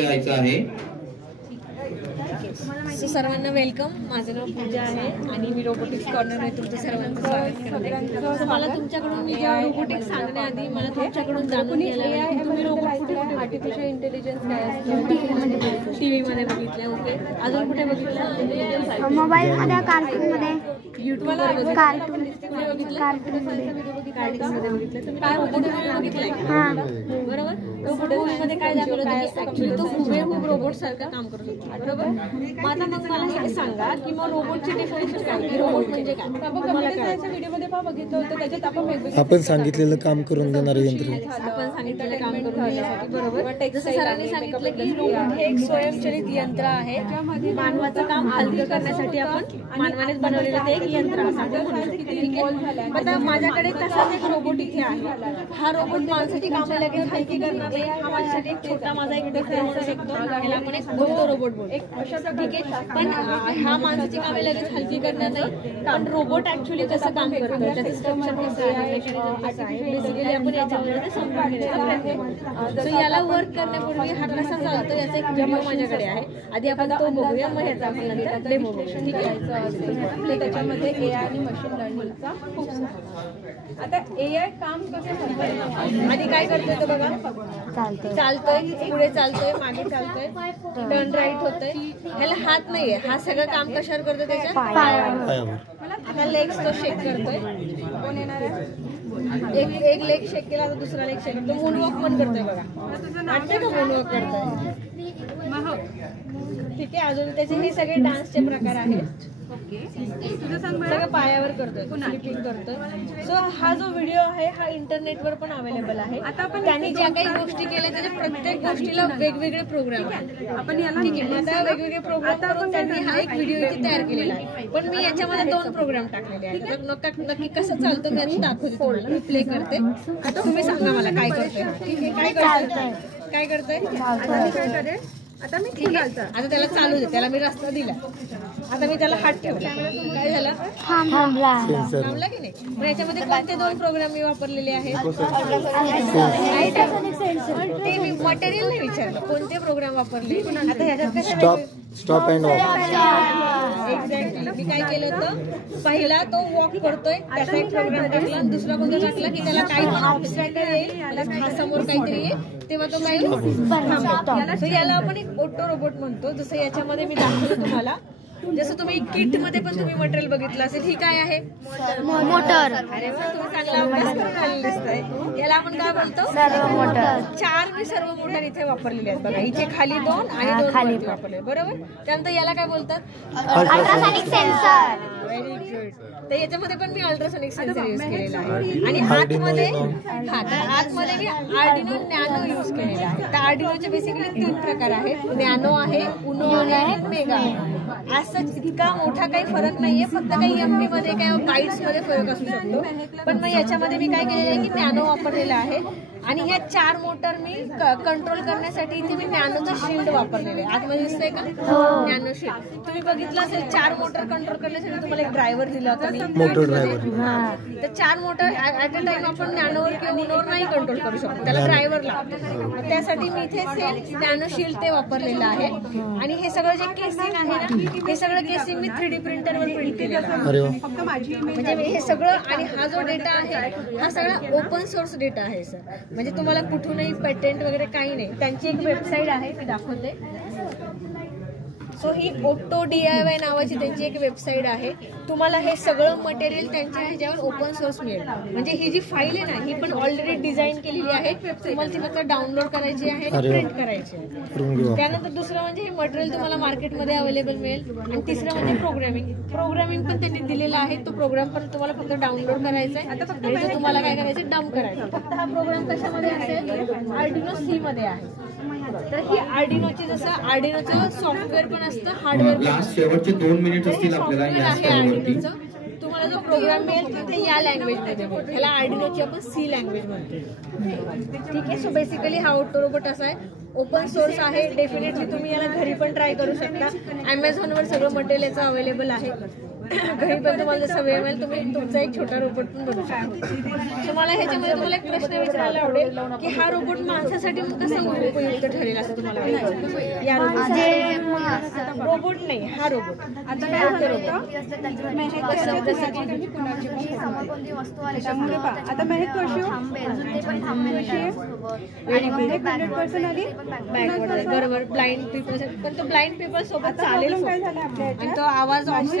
यायचं आहे। सर्वांना वेलकम। माझं नाव पूजा आहे आणि मी रोबोटिक्स कॉर्नरमध्ये तुमचं सर्वांचं स्वागत करते। मला तुमच्याकडून मी जेव्हा रोबोटिक्स सांगण्याआधी मला तुमच्याकडून जाणून घ्यायला आहे तुम्ही रोबोटिक्स आर्टिफिशियल इंटेलिजन्स काय असतं टीव्हीमध्ये बघितलं, ओके, अजून कुठे बघितलं? मोबाईलमध्ये, कार्टूनमध्ये, युट्यूबवर कार्टूनमध्ये बघितलं। तुम्ही काय रोबोट बघितलंय? हां, बरोबर। रोबोटिक्समध्ये काय दाखवलं की ऍक्च्युली तो हुबेहूब रोबोट सारखं काम करत होता, बरोबर। आता मग मला हे सांगा की मग रोबोटची डेफिनेशन काय, की रोबोट म्हणजे काय? व्हिडिओमध्ये बघितलं होतं, त्याच्यात आपण सांगितलेलं काम करून देणारे यंत्र, आपण सांगितलेलं काम करून देण्यासाठी, बरोबर। जसं सरांनी सांगितलं की रोबोट हे एक स्वयंचलित यंत्र आहे, मानवाचं काम हलकं करण्यासाठी आपण मानवानेच बनवलेलं ते एक यंत्र असं आपण म्हणू शकतो, ठीक आहे। आता माझ्याकडे तसाच एक रोबोट इथे आहे। हा रोबोट माणसाची कामं लगेच हलकी करणार नाही। हा माझ्यासाठी एक छोटा माझा एक डिफरन्स असू शकतो, याला आपण एक बोलतो रोबोट बोल, ठीक आहे। पण हा माणसाची कामे लगेच हलकी करणार नाही, पण रोबोट ऍक्च्युली कसं काम करतं, त्याचं स्ट्रक्चर कसं आहे, बेसिकली आपण याच्यामध्ये समजून घेणार। सो याला वर्क करण्यापूर्वी हा कसा चालतो याचा एक व्हिडिओ माझ्याकडे आहे, आधी आपण तो बघूया, मग ह्याचा आपण नंतर डेमो बघूया, ठीक आहे। त्याच्यामध्ये AI आणि मशीन लर्निंगचा खूप आता AI काम कसं करतं, आधी काय करतोय तो बघा, चालतोय, पुढे चालतोय, मागे चालतोय, टर्न राईट होतोय, ह्याला हात नाहीये, हा सगळं काम कशावर करतो त्याच्या पायावर। आता लेग्स तो शेक करतोय, कोण येणार आहे, एक लेग शेक केला तर दुसरा लेग शेक करतो, मूनवॉक पण करतोय बघा, वाटतंय का मूनवॉक करतोय, ठीक आहे। अजून त्याचे हे सगळे डान्सचे प्रकार आहेत, सगळं पायावर करतोय, फ्लिपिंग करतोय। सो हा जो व्हिडिओ आहे हा इंटरनेटवर पण अवेलेबल आहे। आता आपण त्यांनी ज्या काही गोष्टी केल्या त्याच्या प्रत्येक गोष्टीला वेगवेगळे प्रोग्राम आहेत, आपण याला ठीक आहे। आता वेगवेगळे प्रोग्राम करून त्यांनी हा एक व्हिडिओ इथे तयार केलेला आहे, पण मी याच्यामध्ये 2 प्रोग्राम टाकलेले आहेत। नक्की कसं चालतं मी दाखवते तुम्हाला, मी प्ले करते, आता तुम्ही सांगा मला काय करतोय, ठीक आहे, काय करतोय। आता मी आता त्याला चालू दे, त्याला मी रस्ता दिला, आता मी त्याला हात ठेवला, काय झालं, थांबला की नाही। पण याच्यामध्ये कोणते 2 प्रोग्राम मी वापरलेले आहेत, ते मी मटेरियल नाही विचारलं, कोणते प्रोग्राम वापरले। आता ह्याच्यात स्टॉप अँड वॉक, एक्झॅक्टली मी काय केलं होतं, पहिला तो वॉक करतोय त्याचा एक प्रोग्राम टाकला, दुसरा कोणता टाकला की त्याला काही पण ऑब्स्टॅकल येईल, हा समोर काहीतरी येईल तेव्हा तो काही थांबतो, याला आपण एक ऑटो रोबोट म्हणतो। जसं याच्यामध्ये मी दाखवलं तुम्हाला, जसं तुम्ही किट मध्ये पण तुम्ही मटेरियल बघितलं असेल, ही काय आहे, मोटर। अरे वा, तुम्ही चांगला अभ्यास करून आलेले दिसताय। याला आपण काय बोलतो, मोटर। 4 मी सर्व मोटर इथे वापरलेले आहेत बघा, इथे खाली 2 आणि 2 खाली वापरले, बरोबर। त्यानंतर याला काय बोलतात, अल्ट्रासॉनिक सेन्सर, व्हेरी गुड। तर याच्यामध्ये पण मी अल्ट्रासॉनिक सेन्सर यूज केलेला आहे, आणि आतमध्ये मी आर्डिनो नॅनो यूज केलेला आहे। तर आर्डिनोचे बेसिकली 3 प्रकार आहेत, नॅनो आहे, उनो आहे आणि मेगा आहे। असंच इतका मोठा काही फरक नाहीये, फक्त काही एमबी मध्ये काय बाईट्स मध्ये फरक असू शकतो, पण मग याच्यामध्ये मी काय केलेलं आहे की नॅनो वापरलेला आहे, आणि ह्या 4 मोटर मी कंट्रोल करण्यासाठी इथे मी नॅनोचं शिल्ड वापरलेलं आहे। आतमध्ये दिसतंय का, नॅनो शिल्ड तुम्ही बघितलं असेल। 4 मोटर कंट्रोल करण्यासाठी तुम्हाला एक ड्रायव्हर दिला होता मी, मोटर ड्रायव्हर। तर 4 मोटर ऍट अ टाइम आपण नॅनोवर किंवा उनोवर नाही कंट्रोल करू शकतो, त्याला ड्रायव्हर लागतो। त्यासाठी मी इथे सेम नॅनो शिल्ड ते वापरलेलं आहे, आणि हे सगळं जे केसिंग आहे ना, हे सगळं केसिंग मी 3D प्रिंटरवर प्रिंट केलेलं आहे, म्हणजे हे सगळं। आणि हा जो डेटा आहे हा सगळा ओपन सोर्स डेटा आहे सर, म्हणजे तुम्हाला कुठूनही पेटेंट वगैरे काही नाही। त्यांची एक वेबसाईट आहे, मी दाखवते। सो ही ऑटो DIY नावाची त्यांची एक वेबसाईट आहे, तुम्हाला हे सगळं मटेरियल त्यांच्या ह्याच्यावर ओपन सोर्स मिळेल। म्हणजे ही जी फाईल आहे ना, ही पण ऑलरेडी डिझाईन केलेली आहे, तुम्हाला ती फक्त डाउनलोड करायची आहे आणि प्रिंट करायची आहे। त्यानंतर दुसरं म्हणजे हे मटेरियल तुम्हाला मार्केटमध्ये अवेलेबल मिळेल, आणि तिसरं म्हणजे प्रोग्रामिंग पण त्यांनी दिलेला आहे, तो प्रोग्राम पण तुम्हाला फक्त डाउनलोड करायचा आहे, आता फक्त तुम्हाला काय करायचं, डंप करायचं। फक्त हा प्रोग्राम कशामध्ये असेल, आर्डिनो C मध्ये आहे। तर ही आर्डिनोची, जसं आर्डिनोचं सॉफ्टवेअर पण असतं, हार्डवेअर, शेवटचे 2 मिनिट असतील आपल्याला या स्लाइडवरती। तुम्हाला जो प्रोग्राम मिळेल तिथे या लँग्वेज मध्ये मिळेल, ह्याला आर्डिनोची आपण C लँग्वेज म्हणतो, ठीक आहे। सो बेसिकली हा ऑटो रोबोट असा आहे, ओपन सोर्स आहे, डेफिनेटली तुम्ही याला घरी पण ट्राय करू शकता। Amazonवर सगळं मटेरियल याचं अवेलेबल आहे। घरी पण तुम्हाला जसा वेळ मिळेल तुम्ही तुमचा एक छोटा रोबोट पण बनवू शकता. तुम्हाला ह्याच्यामध्ये तुम्हाला एक प्रश्न विचारायला आवडेल की हा रोबोट माणसासाठी कसा उपयुक्त ठरेल असं तुम्हाला वाटतं? या रोबोट नाही, हा रोबोट आता काय झालं होतं मेहक कशी कुणाची त्यामुळे आता मेहक कशी आणि मेहक 100% आली बरोबर. ब्लाइंड पीपल पण तो ब्लाइंड पीपल सोबत चालेल काय झालं आपल्या आणि तो आवाज ऑफसेट